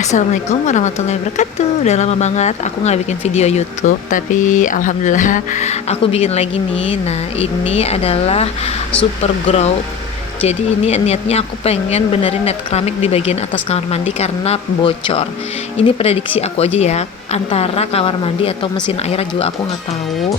Assalamualaikum warahmatullahi wabarakatuh. Udah lama banget aku nggak bikin video YouTube, tapi alhamdulillah aku bikin lagi nih. Nah, ini adalah super grow. Jadi ini niatnya aku pengen benerin net keramik di bagian atas kamar mandi karena bocor. Ini prediksi aku aja ya, antara kamar mandi atau mesin air juga aku nggak tahu.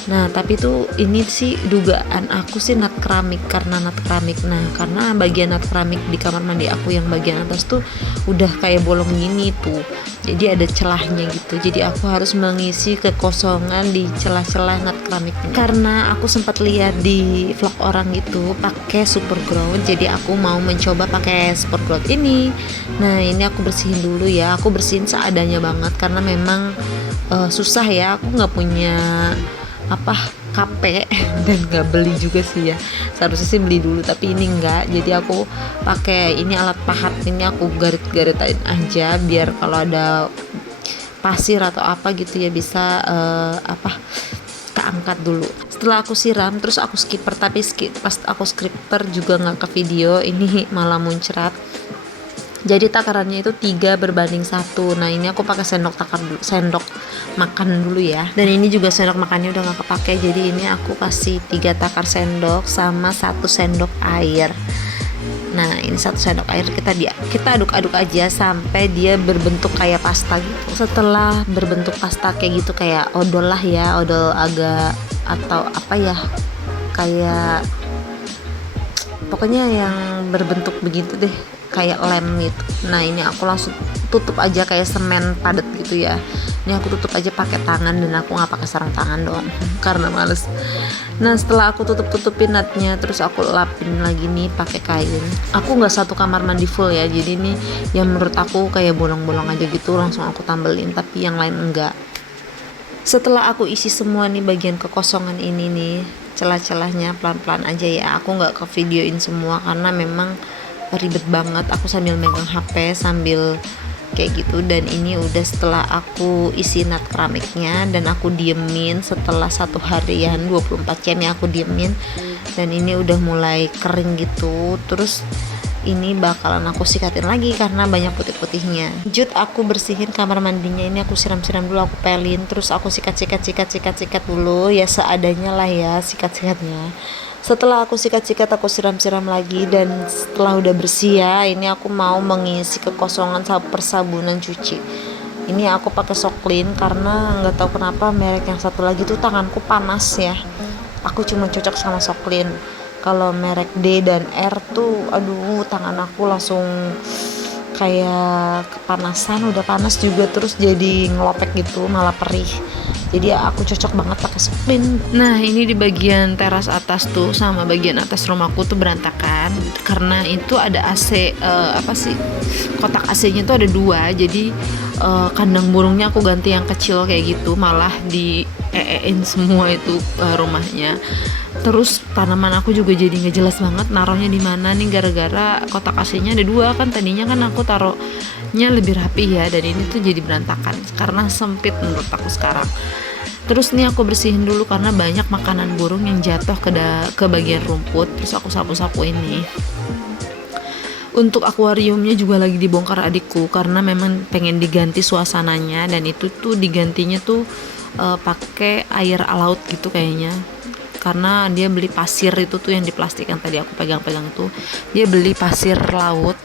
Nah, tapi tuh ini sih dugaan aku sih nat keramik, karena nat keramik. Nah, karena bagian nat keramik di kamar mandi aku yang bagian atas tuh udah kayak bolong gini tuh. Jadi ada celahnya gitu. Jadi aku harus mengisi kekosongan di celah-celah nat keramik ini. Karena aku sempat lihat di vlog orang gitu pakai super ground. Jadi aku mau mencoba pakai super ground ini. Nah, ini aku bersihin dulu ya. Aku bersihin seadanya banget karena memang susah ya. Aku nggak punya KP dan nggak beli juga sih ya, seharusnya sih beli dulu tapi ini enggak. Jadi aku pakai ini alat pahat, ini aku garit-garitain aja biar kalau ada pasir atau apa gitu ya bisa keangkat dulu. Setelah aku siram terus aku skipper, tapi pas aku skipper juga nggak ke video, ini malah muncrat. Jadi takarannya itu 3:1. Nah, ini aku pakai sendok takar dulu, sendok makan dulu ya. Dan ini juga sendok makannya udah gak kepake. Jadi ini aku kasih 3 takar sendok sama 1 sendok air. Nah, ini 1 sendok air kita aduk-aduk aja sampai dia berbentuk kayak pasta gitu. Setelah berbentuk pasta kayak gitu, kayak odol lah ya, odol agak atau apa ya, kayak pokoknya yang berbentuk begitu deh, kayak lem gitu. Nah, ini aku langsung tutup aja kayak semen padat gitu ya. Ini aku tutup aja pakai tangan, dan aku nggak pakai sarung tangan dong karena males. Nah, setelah aku tutupin natnya, terus aku lapin lagi nih pakai kain. Aku nggak satu kamar mandi full ya, jadi ini yang menurut aku kayak bolong-bolong aja gitu langsung aku tambelin, tapi yang lain enggak. Setelah aku isi semua nih bagian kekosongan ini nih, celah-celahnya pelan-pelan aja ya. Aku nggak ke videoin semua karena memang ribet banget. Aku sambil megang HP sambil kayak gitu. Dan ini udah setelah aku isi nat keramiknya dan aku diemin setelah 1 harian, 24 jam ya aku diemin. Dan ini udah mulai kering gitu. Terus ini bakalan aku sikatin lagi karena banyak putih-putihnya. Lanjut aku bersihin kamar mandinya. Ini aku siram-siram dulu, aku pelin, terus aku sikat dulu ya, seadanya lah ya sikat-sikatnya. Setelah aku sikat-sikat, aku siram-siram lagi. Dan setelah udah bersih ya, ini aku mau mengisi kekosongan persabunan cuci. Ini aku pakai Soklin karena nggak tahu kenapa merek yang satu lagi tuh tanganku panas ya. Aku cuma cocok sama Soklin. Kalau merek D dan R tuh aduh, tangan aku langsung kayak kepanasan, udah panas juga terus jadi ngelopek gitu, malah perih. Jadi aku cocok banget pakai Soklin. Nah, ini di bagian teras atas tuh sama bagian atas rumahku tuh berantakan karena itu ada AC, kotak AC-nya tuh ada 2. Jadi kandang burungnya aku ganti yang kecil kayak gitu, malah di semua itu rumahnya. Terus tanaman aku juga jadi nggak jelas banget naruhnya di mana nih, gara-gara kotak AC-nya ada 2 kan. Tadinya kan aku taruhnya lebih rapi ya, dan ini tuh jadi berantakan karena sempit menurut aku sekarang. Terus nih aku bersihin dulu karena banyak makanan burung yang jatuh ke bagian rumput. Terus aku sapu-sapu ini. Untuk akuariumnya juga lagi dibongkar adikku karena memang pengen diganti suasananya, dan itu tuh digantinya tuh pakai air laut gitu kayaknya. Karena dia beli pasir itu tuh yang di plastik yang tadi aku pegang-pegang itu, dia beli pasir laut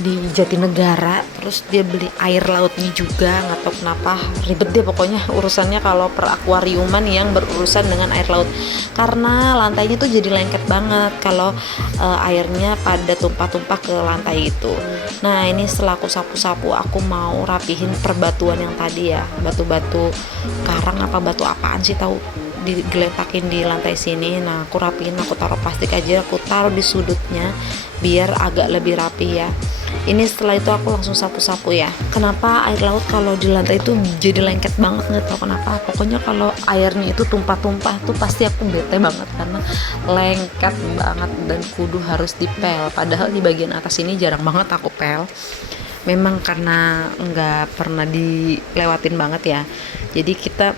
di Jatinegara, terus dia beli air lautnya juga, nggak tahu kenapa ribet deh pokoknya urusannya kalau per akuariuman yang berurusan dengan air laut, karena lantainya tuh jadi lengket banget kalau airnya pada tumpah-tumpah ke lantai itu. Nah, ini setelah aku sapu-sapu, aku mau rapihin perbatuan yang tadi ya, batu-batu karang apa batu apaan sih tahu, digeletakin di lantai sini. Nah, aku rapiin, aku taruh plastik aja, aku taruh di sudutnya biar agak lebih rapi ya. Ini setelah itu aku langsung sapu-sapu ya. Kenapa air laut kalau di lantai itu jadi lengket banget, nggak tahu kenapa. Pokoknya kalau airnya itu tumpah-tumpah tuh pasti aku bete banget karena lengket banget dan kudu harus dipel. Padahal di bagian atas ini jarang banget aku pel. Memang karena nggak pernah dilewatin banget ya. Jadi kita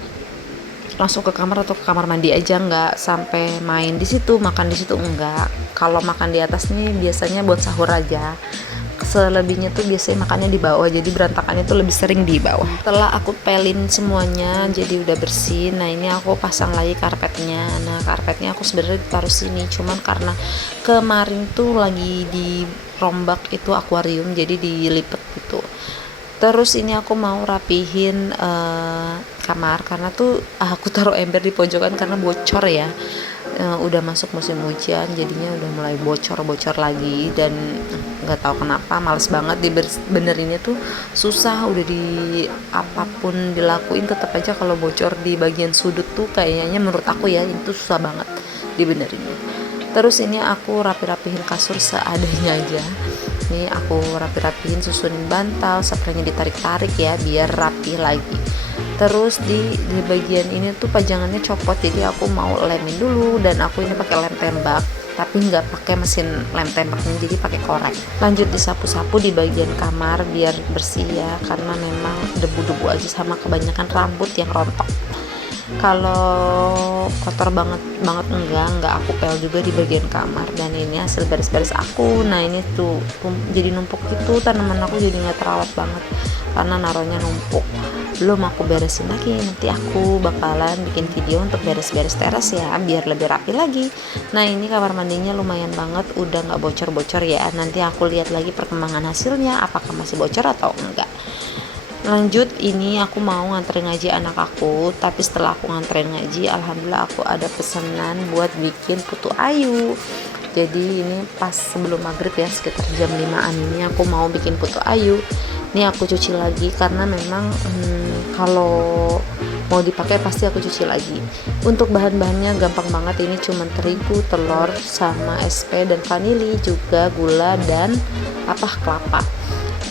langsung ke kamar atau ke kamar mandi aja, nggak sampai main di situ, makan di situ enggak. Kalau makan di atas nih biasanya buat sahur aja, selebihnya tuh biasanya makannya di bawah, jadi berantakannya tuh lebih sering di bawah. Setelah aku pelin semuanya jadi udah bersih, nah ini aku pasang lagi karpetnya. Nah karpetnya aku sebenarnya taruh sini, cuman karena kemarin tuh lagi dirombak itu akuarium, jadi dilipet gitu. Terus ini aku mau rapihin kamar, karena tuh aku taruh ember di pojokan karena bocor ya. Udah masuk musim hujan, jadinya udah mulai bocor lagi, dan nggak tahu kenapa males banget dibenerinnya tuh susah. Udah di apapun dilakuin tetap aja kalau bocor di bagian sudut tuh kayaknya menurut aku ya itu susah banget dibenerinnya. Terus ini aku rapi-rapihin kasur seadanya aja. Ini aku rapi-rapihin, susunin bantal, spraynya ditarik-tarik ya biar rapi lagi. Terus di bagian ini tuh pajangannya copot, jadi aku mau lemin dulu, dan aku ini pakai lem tembak tapi nggak pakai mesin lem tembaknya, jadi pakai korek. Lanjut disapu-sapu di bagian kamar biar bersih ya, karena memang debu-debu aja sama kebanyakan rambut yang rontok. Kalau kotor banget enggak aku pel juga di bagian kamar. Dan ini hasil beres-beres aku. Nah ini tuh jadi numpuk gitu, tanaman aku jadi nggak terawat banget karena naruhnya numpuk. Belum aku beresin lagi, nanti aku bakalan bikin video untuk beres-beres teras ya biar lebih rapi lagi. Nah ini kamar mandinya lumayan banget, udah nggak bocor-bocor ya. Nanti aku lihat lagi perkembangan hasilnya, apakah masih bocor atau enggak. Lanjut, ini aku mau nganterin ngaji anak aku, tapi setelah aku nganterin ngaji, alhamdulillah aku ada pesanan buat bikin putu ayu. Jadi ini pas sebelum maghrib ya, sekitar jam 5an ini aku mau bikin putu ayu. Ini aku cuci lagi karena memang kalau mau dipakai pasti aku cuci lagi. Untuk bahan-bahannya gampang banget, ini cuma terigu, telur, sama SP dan vanili, juga gula dan kelapa.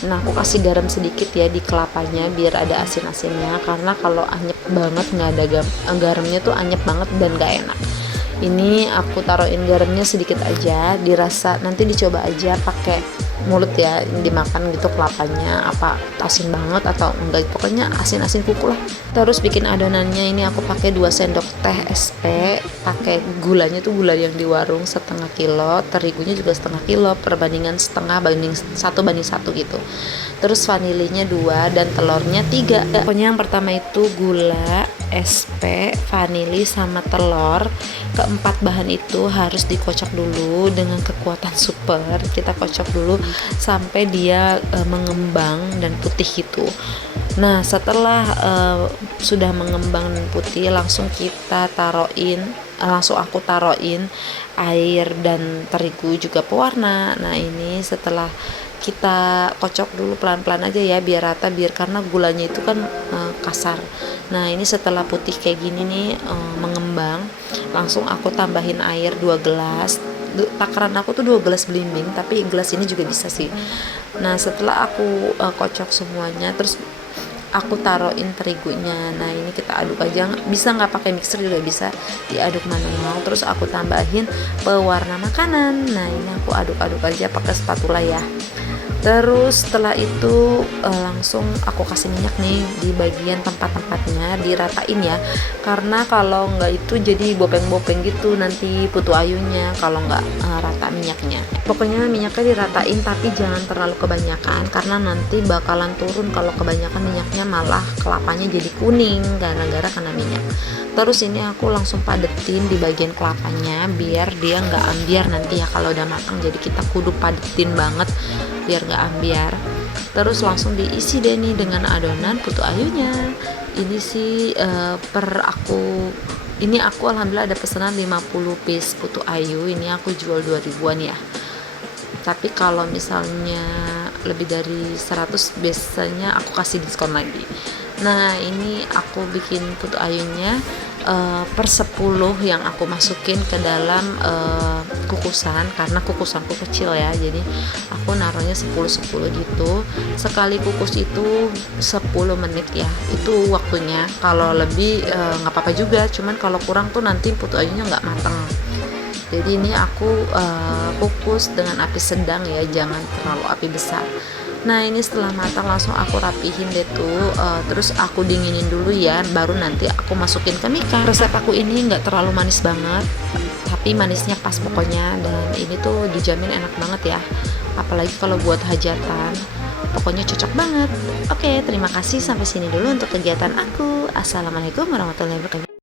Nah aku kasih garam sedikit ya di kelapanya biar ada asin-asinnya, karena kalau anyep banget nggak ada garamnya tuh anyep banget dan gak enak. Ini aku taruhin garamnya sedikit aja, dirasa nanti dicoba aja pakai mulut ya, dimakan gitu kelapanya apa asin banget atau enggak, pokoknya asin-asin kuku lah. Terus bikin adonannya, ini aku pakai 2 sendok teh SP, pakai gulanya tuh gula yang di warung setengah kilo, terigunya juga setengah kilo, perbandingan setengah banding 1:1 gitu. Terus vanilinya 2 dan telurnya 3. Pokoknya yang pertama itu gula, SP, vanili sama telur. Keempat bahan itu harus dikocok dulu dengan kekuatan super. Kita kocok dulu sampai dia mengembang dan putih gitu. Nah setelah sudah mengembang dan putih, langsung aku taruhin air dan terigu juga pewarna. Nah ini setelah kita kocok dulu pelan-pelan aja ya biar rata, karena gulanya itu kan kasar. Nah ini setelah putih kayak gini nih mengembang, langsung aku tambahin air 2 gelas. Takaran aku tuh 2 gelas belimbing, tapi gelas ini juga bisa sih. Nah setelah aku kocok semuanya, terus aku taruhin terigunya. Nah ini kita aduk aja, bisa nggak pakai mixer juga bisa, diaduk manual. Terus aku tambahin pewarna makanan. Nah ini aku aduk-aduk aja pakai spatula ya. Terus setelah itu langsung aku kasih minyak nih di bagian tempat-tempatnya, diratain ya, karena kalau nggak itu jadi bopeng-bopeng gitu nanti putu ayunya kalau nggak rata minyaknya. Pokoknya minyaknya diratain tapi jangan terlalu kebanyakan, karena nanti bakalan turun kalau kebanyakan minyaknya, malah kelapanya jadi kuning gara-gara kena minyak. Terus ini aku langsung padetin di bagian kelapanya biar dia nggak ambiar nanti ya kalau udah matang, jadi kita kudu padetin banget biar nggak ambiar. Terus langsung diisi deh nih dengan adonan putu ayunya. Ini sih ini aku alhamdulillah ada pesanan 50 piece putu ayu, ini aku jual 2.000-an ya. Tapi kalau misalnya lebih dari 100 biasanya aku kasih diskon lagi. Nah ini aku bikin putu ayunya per 10 yang aku masukin ke dalam kukusan, karena kukusanku kecil ya, jadi aku naruhnya 10-10 gitu. Sekali kukus itu 10 menit ya, itu waktunya. Kalau lebih nggak apa-apa juga, cuman kalau kurang tuh nanti putu ayunya nggak mateng. Jadi ini aku kukus dengan api sedang ya, jangan terlalu api besar. Nah ini setelah matang langsung aku rapihin deh tuh, terus aku dinginin dulu ya, baru nanti aku masukin ke mika. Resep aku ini nggak terlalu manis banget, tapi manisnya pas pokoknya, dan ini tuh dijamin enak banget ya. apalagi kalau buat hajatan. Pokoknya cocok banget. Oke, terima kasih, sampai sini dulu untuk kegiatan aku. Assalamualaikum warahmatullahi wabarakatuh.